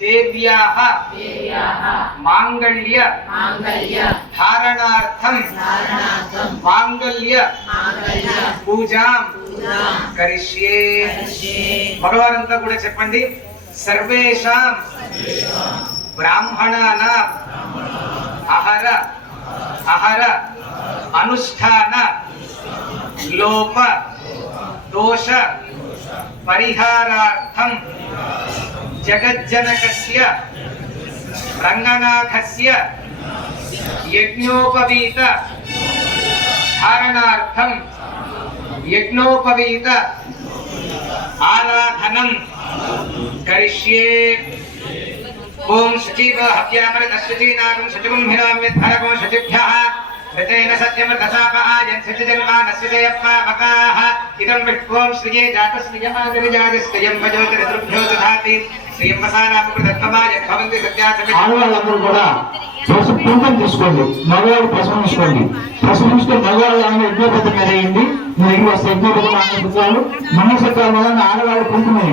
దేవ్యాः देव्याः మాంగళ్య माङ्गल्य ధారణార్థం धारणार्थं మాంగళ్య माङ्गल्य పూజాం पूजां కరిష్యే करिष्ये భగవానంతా కూడా చెప్పండి సర్వేషాం బ్రాహ్మణానాం అహర అహర అనుష్ఠాన లోప దోష పరిహారార్థం జగజ్జనకస్య రంగనాథస్య యజ్ఞోపవీత ధారణార్థం యజ్ఞోపవీత ఆరాధనం కరిష్యే ఓం శచీవ హవ్యామృత శచీనాగం శచుగం హిరామ్యద్ధరకం శచిభ్యః ऋतेन सत्यमृतसापहायन् सचिजन्मानस्य जयप्पापकाः इदं विष्णों श्रिये जातश्रियमादरिजातिश्रियं वजोतिरुभ्यो दधाति श्रियं वसानामृतत्वमाय भवन्ति सत्यासमिति ఆడవాళ్ళందరూ కూడా పసుపు కుంకం తీసుకోండి మగవాళ్ళు పసుపు తీసుకోండి పసుపు తీసుకొని మగవాళ్ళు అందరూ యజ్ఞోపతి మీద వేయండి మీరు ఎన్ని వస్తే యజ్ఞోపతి మంగళసూత్రాలు మంగళసూత్రాలు వలన ఆడవాళ్ళు కుంకుమ